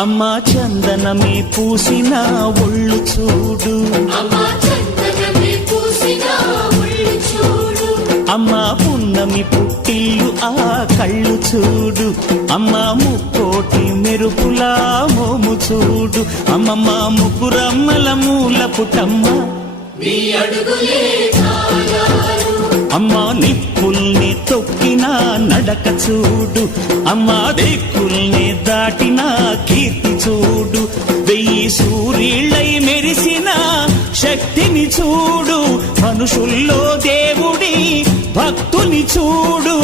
అమ్మా చందనమే పూసిన ఒళ్ళు చూడు, అమ్మా పున్నమి పుట్టిల్లు ఆ కళ్ళు చూడు, అమ్మా ముక్కోటి మెరుపులా మోము చూడు, అమ్మమ్మ ముగ్గురమ్మల మూల పుటమ్మ అమ్మా నిప్పుల్ని తొక్కిన నడక చూడు, అమ్మా దిక్కుల్ని దాటిన కీర్తి చూడు, 1000 సూర్యుళ్ళై మెరిసిన శక్తిని చూడు, మనుషుల్లో దేవుడి భక్తుని చూడు.